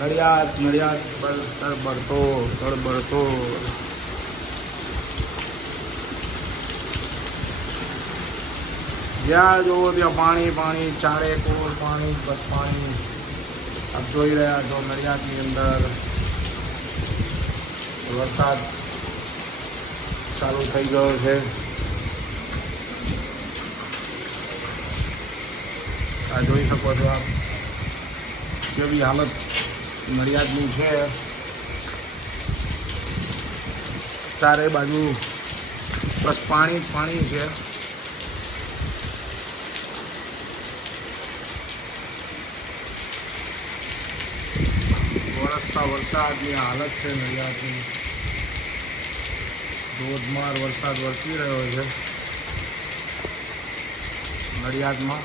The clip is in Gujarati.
નડિયાદ તળબડતો જ્યાં જોવો ત્યાં પાણી ચારે કોર પાણી બસ પાણી. આપ જોઈ રહ્યા છો નડિયાદની અંદર વરસાદ ચાલુ થઈ ગયો છે. આ જોઈ શકો છો આપ કેવી હાલત નડિયાદની છે. ચારે બાજુ બસ પાણી છે. વરસતા વરસાદની હાલત છે નડિયાદની. ધોધમાર વરસાદ વરસી રહ્યો છે નડિયાદમાં.